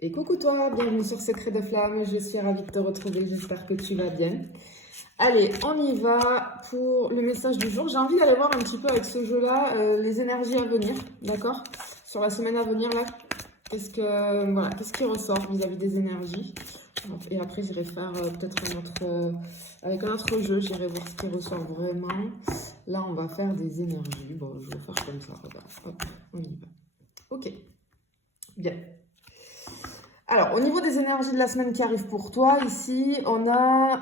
Et coucou toi, bienvenue sur Secret de Flamme, je suis ravie de te retrouver, j'espère que tu vas bien. Allez, on y va pour le message du jour. J'ai envie d'aller voir un petit peu avec ce jeu-là les énergies à venir, d'accord? Sur la semaine à venir, là, qu'est-ce qui ressort vis-à-vis des énergies? Et après, j'irai faire peut-être avec un autre jeu, j'irai voir ce qui ressort vraiment. Là, on va faire des énergies. Bon, je vais faire comme ça, regarde. Hop, on y va. Ok, bien. Alors, au niveau des énergies de la semaine qui arrivent pour toi, ici, on a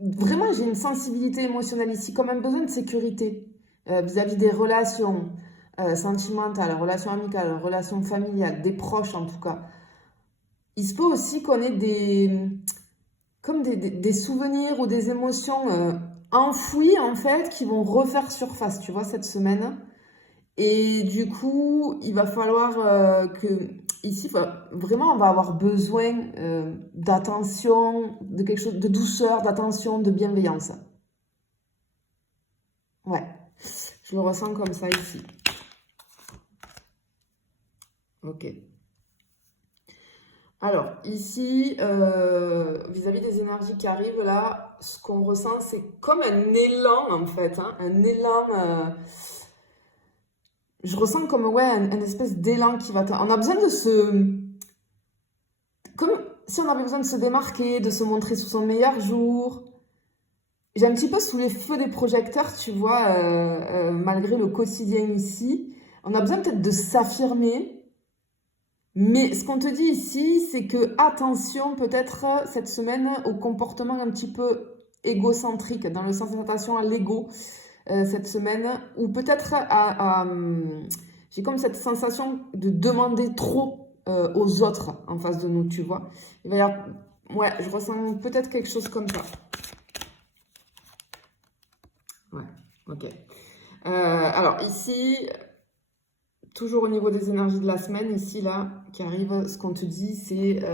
vraiment, j'ai une sensibilité émotionnelle ici, comme un besoin de sécurité vis-à-vis des relations sentimentales, relations amicales, relations familiales, des proches en tout cas. Il se peut aussi qu'on ait des souvenirs ou des émotions enfouies en fait qui vont refaire surface, tu vois, cette semaine. Et du coup, il va falloir ici, vraiment, on va avoir besoin d'attention, de quelque chose, de douceur, d'attention, de bienveillance. Ouais, je le ressens comme ça ici. Ok. Alors, ici, vis-à-vis des énergies qui arrivent, là, ce qu'on ressent, c'est comme un élan, en fait, hein, un élan... je ressens comme, ouais, un espèce d'élan qui va... On a besoin de se... Comme si on avait besoin de se démarquer, de se montrer sous son meilleur jour. J'ai un petit peu sous les feux des projecteurs, tu vois, malgré le quotidien ici. On a besoin peut-être de s'affirmer. Mais ce qu'on te dit ici, c'est que attention peut-être cette semaine au comportement un petit peu égocentrique, dans le sens d'attention à l'ego cette semaine, ou peut-être j'ai comme cette sensation de demander trop aux autres en face de nous, tu vois. Il va y avoir, ouais, je ressens peut-être quelque chose comme ça. Ouais, ok. Alors ici, toujours au niveau des énergies de la semaine, ici, là, qui arrive, ce qu'on te dit, c'est...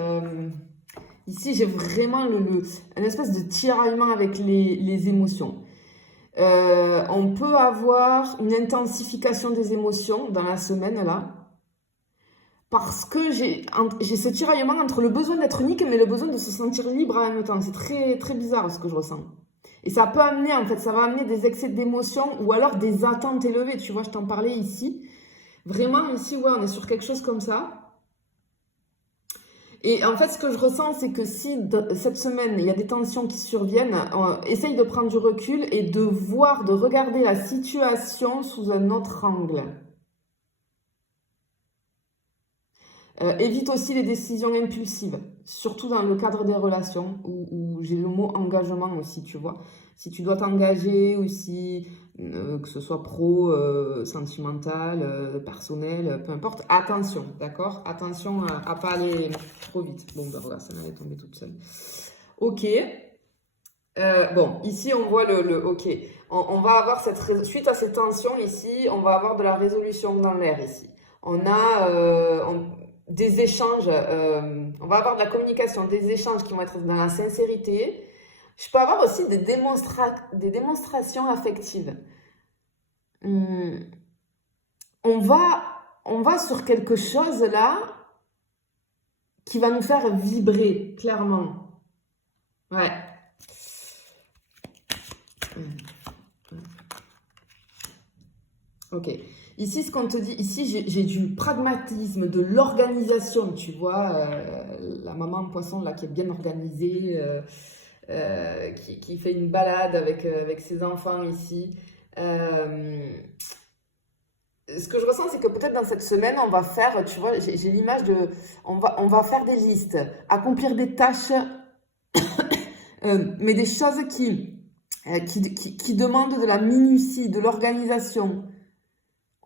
ici, j'ai vraiment un espèce de tiraillement avec les émotions. On peut avoir une intensification des émotions dans la semaine, là, parce que j'ai ce tiraillement entre le besoin d'être unique, mais le besoin de se sentir libre en même temps. C'est très, très bizarre ce que je ressens. Et ça peut amener, en fait, ça va amener des excès d'émotions ou alors des attentes élevées. Tu vois, je t'en parlais ici. Vraiment, ici, ouais, on est sur quelque chose comme ça. Et en fait, ce que je ressens, c'est que si cette semaine, il y a des tensions qui surviennent, essaye de prendre du recul et de voir, de regarder la situation sous un autre angle. Évite aussi les décisions impulsives, surtout dans le cadre des relations, où j'ai le mot engagement aussi, tu vois. Si tu dois t'engager ou si, que ce soit pro, sentimental, personnel, peu importe, attention, d'accord? Attention à pas aller trop vite. Bon, ben voilà, ça m'allait tomber toute seule. Ok. Bon, ici on voit ok. On va avoir suite à ces tensions ici, on va avoir de la résolution dans l'air ici. On a des échanges, on va avoir de la communication, des échanges qui vont être dans la sincérité. Je peux avoir aussi des démonstrations affectives. Hum, on va sur quelque chose là qui va nous faire vibrer, clairement. Ouais. Ok. Ici, ce qu'on te dit, ici, j'ai du pragmatisme, de l'organisation, tu vois. La maman poisson, là, qui est bien organisée, qui fait une balade avec ses enfants ici. Ce que je ressens, c'est que peut-être dans cette semaine, on va faire, tu vois, j'ai l'image de... On va faire des listes, accomplir des tâches, mais des choses qui demandent de la minutie, de l'organisation.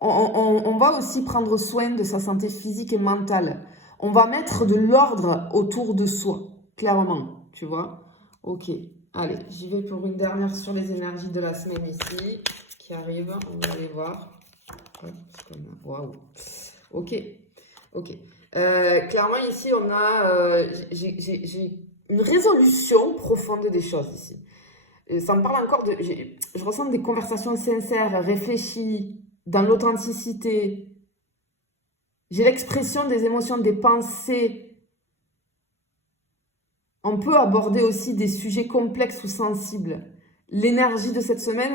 On va aussi prendre soin de sa santé physique et mentale. On va mettre de l'ordre autour de soi, clairement, tu vois. Ok, allez, j'y vais pour une dernière sur les énergies de la semaine ici, qui arrive, on va aller voir. Waouh. Ok, ok. Clairement ici, on a, j'ai une résolution profonde des choses ici. Ça me parle encore je ressens des conversations sincères, réfléchies, dans l'authenticité. J'ai l'expression des émotions, des pensées. On peut aborder aussi des sujets complexes ou sensibles. L'énergie de cette semaine,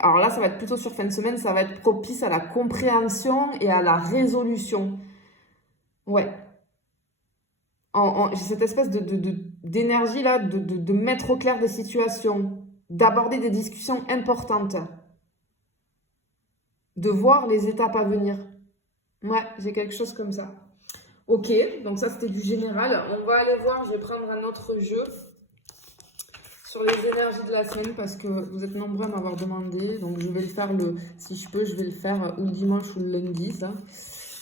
alors là, ça va être plutôt sur fin de semaine, ça va être propice à la compréhension et à la résolution. Ouais. J'ai cette espèce d'énergie là, de mettre au clair des situations, d'aborder des discussions importantes, de voir les étapes à venir. Ouais, j'ai quelque chose comme ça. Ok, donc ça c'était du général. On va aller voir, je vais prendre un autre jeu sur les énergies de la semaine parce que vous êtes nombreux à m'avoir demandé. Donc je vais le faire, si je peux, je vais le faire ou le dimanche ou le lundi, ça.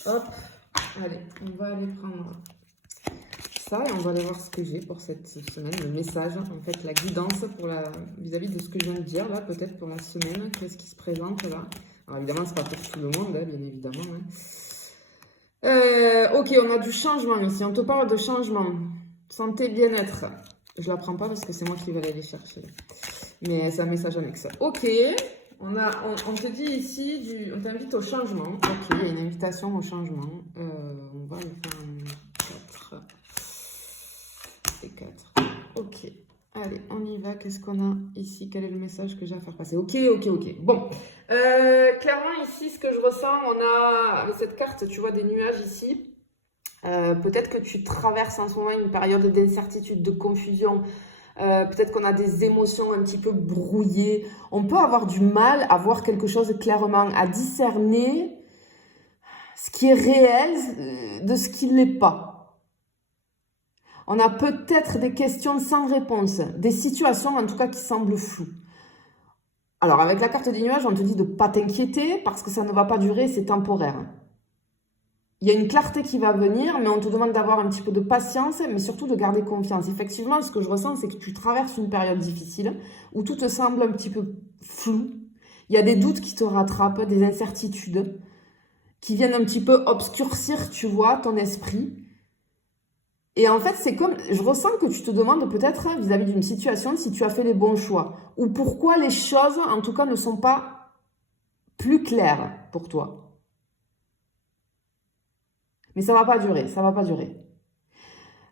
Hop, allez, on va aller prendre ça et on va aller voir ce que j'ai pour cette semaine, le message, en fait, la guidance pour vis-à-vis de ce que je viens de dire, là, peut-être pour la semaine. Qu'est-ce qui se présente, là? Alors évidemment, c'est pas pour tout le monde, hein, bien évidemment, hein. Ok, on a du changement ici. On te parle de changement. Santé, bien-être. Je la prends pas parce que c'est moi qui vais aller les chercher. Mais c'est un message annexe. Ok, on te dit ici, on t'invite au changement. Ok, il y a une invitation au changement. On va le faire en 4. C'est 4. Ok. Allez, on y va. Qu'est-ce qu'on a ici? Quel est le message que j'ai à faire passer? Ok. Bon. Clairement, ici, ce que je ressens, on a avec cette carte, tu vois, des nuages ici. Peut-être que tu traverses en ce moment une période d'incertitude, de confusion. Peut-être qu'on a des émotions un petit peu brouillées. On peut avoir du mal à voir quelque chose clairement, à discerner ce qui est réel de ce qui ne l'est pas. On a peut-être des questions sans réponse, des situations en tout cas qui semblent floues. Alors avec la carte des nuages, on te dit de ne pas t'inquiéter parce que ça ne va pas durer, c'est temporaire. Il y a une clarté qui va venir, mais on te demande d'avoir un petit peu de patience, mais surtout de garder confiance. Effectivement, ce que je ressens, c'est que tu traverses une période difficile où tout te semble un petit peu flou. Il y a des doutes qui te rattrapent, des incertitudes qui viennent un petit peu obscurcir, tu vois, ton esprit. Et en fait, c'est comme, je ressens que tu te demandes peut-être vis-à-vis d'une situation si tu as fait les bons choix ou pourquoi les choses, en tout cas, ne sont pas plus claires pour toi. Mais ça va pas durer, ça va pas durer.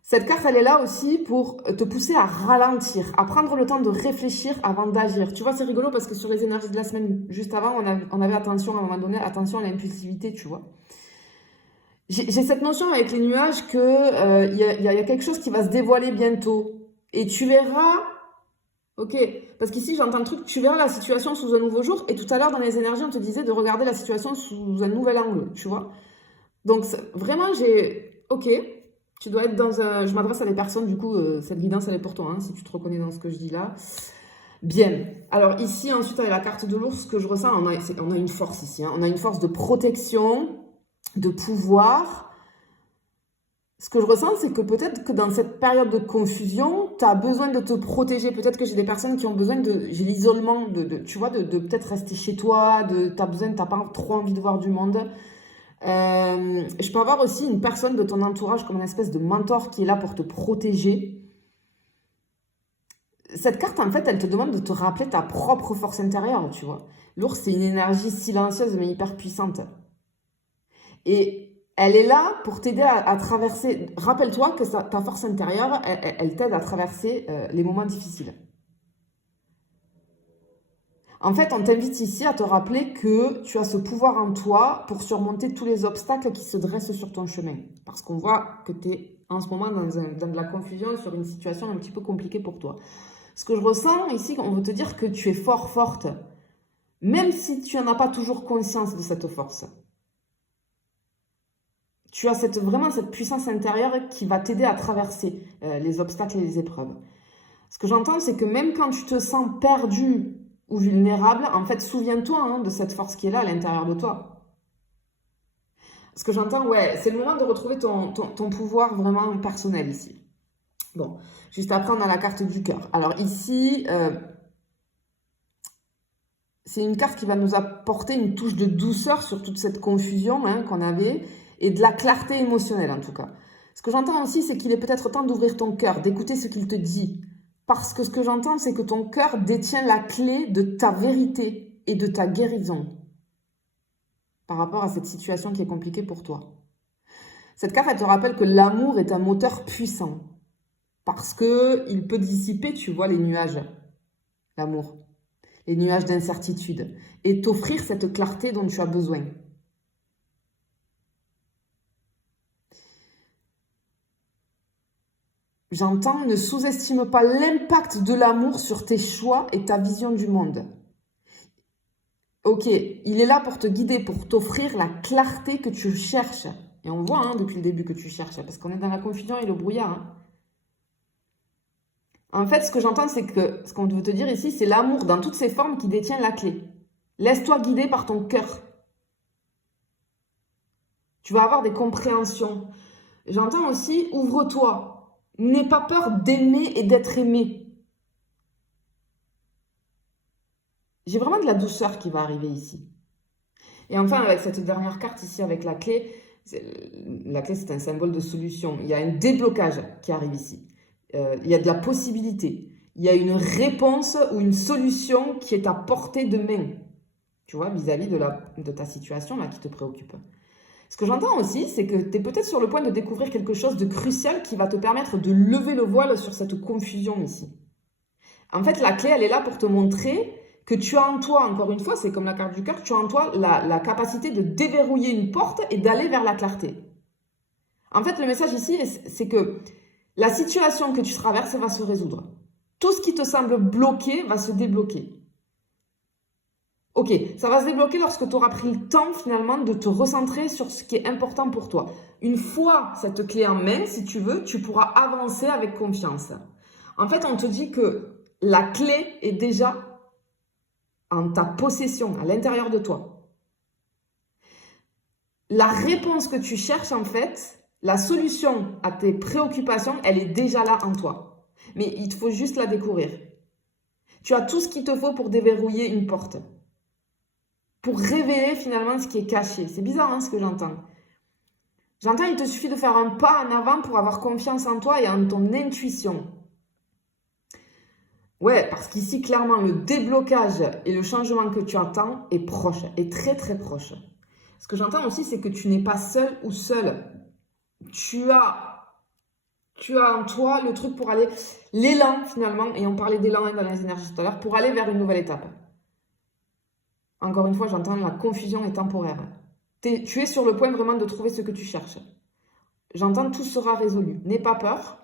Cette carte, elle est là aussi pour te pousser à ralentir, à prendre le temps de réfléchir avant d'agir. Tu vois, c'est rigolo parce que sur les énergies de la semaine juste avant, on avait attention à un moment donné, attention à l'impulsivité, tu vois. J'ai cette notion avec les nuages que y a quelque chose qui va se dévoiler bientôt. Et tu verras, ok, parce qu'ici j'entends le truc, tu verras la situation sous un nouveau jour. Et tout à l'heure dans les énergies, on te disait de regarder la situation sous un nouvel angle, tu vois. Donc vraiment, ok, tu dois être dans un... Je m'adresse à des personnes, du coup, cette guidance, elle est pour toi, hein, si tu te reconnais dans ce que je dis là. Bien. Alors ici, ensuite, avec la carte de l'ours, ce que je ressens, on a une force ici. Hein. On a une force de protection, de pouvoir. Ce que je ressens, c'est que peut-être que dans cette période de confusion, tu as besoin de te protéger. Peut-être que j'ai des personnes qui ont besoin j'ai l'isolement, tu vois, de peut-être rester chez toi, t'as pas trop envie de voir du monde. Je peux avoir aussi une personne de ton entourage comme une espèce de mentor qui est là pour te protéger. Cette carte, en fait, elle te demande de te rappeler ta propre force intérieure, tu vois. L'ours, c'est une énergie silencieuse mais hyper puissante. Et elle est là pour t'aider à traverser. Rappelle-toi que ta force intérieure, elle t'aide à traverser les moments difficiles. En fait, on t'invite ici à te rappeler que tu as ce pouvoir en toi pour surmonter tous les obstacles qui se dressent sur ton chemin. Parce qu'on voit que tu es en ce moment dans de la confusion sur une situation un petit peu compliquée pour toi. Ce que je ressens ici, on veut te dire que tu es forte, même si tu n'en as pas toujours conscience de cette force. Tu as vraiment cette puissance intérieure qui va t'aider à traverser les obstacles et les épreuves. Ce que j'entends, c'est que même quand tu te sens perdu ou vulnérable, en fait, souviens-toi de cette force qui est là à l'intérieur de toi. Ce que j'entends, ouais, c'est le moment de retrouver ton pouvoir vraiment personnel ici. Bon, juste après, on a la carte du cœur. Alors ici, c'est une carte qui va nous apporter une touche de douceur sur toute cette confusion qu'on avait et de la clarté émotionnelle en tout cas. Ce que j'entends aussi, c'est qu'il est peut-être temps d'ouvrir ton cœur, d'écouter ce qu'il te dit. Parce que ce que j'entends, c'est que ton cœur détient la clé de ta vérité et de ta guérison. par rapport à cette situation qui est compliquée pour toi. Cette carte, elle te rappelle que l'amour est un moteur puissant parce qu'il peut dissiper, tu vois, les nuages, l'amour, les nuages d'incertitude et t'offrir cette clarté dont tu as besoin. J'entends, ne sous-estime pas l'impact de l'amour sur tes choix et ta vision du monde. Ok, il est là pour te guider, pour t'offrir la clarté que tu cherches. Et on voit depuis le début que tu cherches, parce qu'on est dans la confusion et le brouillard. En fait, ce que j'entends, c'est que ce qu'on veut te dire ici, c'est l'amour dans toutes ses formes qui détient la clé. Laisse-toi guider par ton cœur. Tu vas avoir des compréhensions. J'entends aussi, ouvre-toi. N'aie pas peur d'aimer et d'être aimé. J'ai vraiment de la douceur qui va arriver ici. Et enfin, avec cette dernière carte ici, avec la clé, c'est un symbole de solution. Il y a un déblocage qui arrive ici. Il y a de la possibilité. Il y a une réponse ou une solution qui est à portée de main. Tu vois, vis-à-vis de ta situation là qui te préoccupe. Ce que j'entends aussi, c'est que tu es peut-être sur le point de découvrir quelque chose de crucial qui va te permettre de lever le voile sur cette confusion ici. En fait, la clé, elle est là pour te montrer que tu as en toi, encore une fois, c'est comme la carte du cœur, tu as en toi la capacité de déverrouiller une porte et d'aller vers la clarté. En fait, le message ici, c'est que la situation que tu traverses va se résoudre. Tout ce qui te semble bloqué va se débloquer. Ok, ça va se débloquer lorsque tu auras pris le temps finalement de te recentrer sur ce qui est important pour toi. Une fois cette clé en main, si tu veux, tu pourras avancer avec confiance. En fait, on te dit que la clé est déjà en ta possession, à l'intérieur de toi. La réponse que tu cherches, en fait, la solution à tes préoccupations, elle est déjà là en toi. Mais il te faut juste la découvrir. Tu as tout ce qu'il te faut pour déverrouiller une porte. Pour révéler finalement ce qui est caché. C'est bizarre ce que j'entends. J'entends, il te suffit de faire un pas en avant pour avoir confiance en toi et en ton intuition. Ouais, parce qu'ici, clairement, le déblocage et le changement que tu attends est proche, est très très proche. Ce que j'entends aussi, c'est que tu n'es pas seul ou seule. Tu as en toi le truc pour aller, l'élan finalement, et on parlait d'élan dans les énergies tout à l'heure, pour aller vers une nouvelle étape. Encore une fois, j'entends la confusion est temporaire. Tu es sur le point vraiment de trouver ce que tu cherches. J'entends tout sera résolu. N'aie pas peur.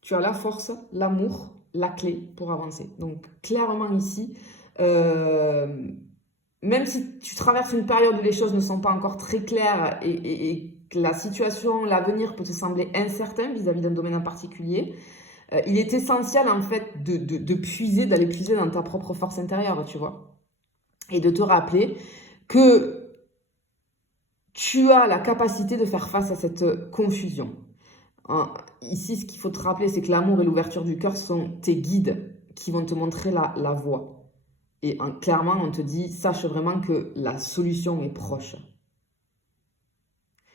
Tu as la force, l'amour, la clé pour avancer. Donc clairement ici, même si tu traverses une période où les choses ne sont pas encore très claires et que la situation, l'avenir peut te sembler incertain vis-à-vis d'un domaine en particulier, il est essentiel en fait d'aller puiser dans ta propre force intérieure, tu vois. Et de te rappeler que tu as la capacité de faire face à cette confusion. Ici, ce qu'il faut te rappeler, c'est que l'amour et l'ouverture du cœur sont tes guides qui vont te montrer la voie. Et clairement, on te dit, sache vraiment que la solution est proche.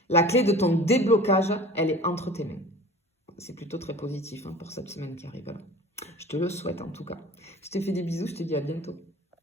La clé de ton déblocage, elle est entre tes mains. C'est plutôt très positif pour cette semaine qui arrive. Je te le souhaite en tout cas. Je te fais des bisous, je te dis à bientôt.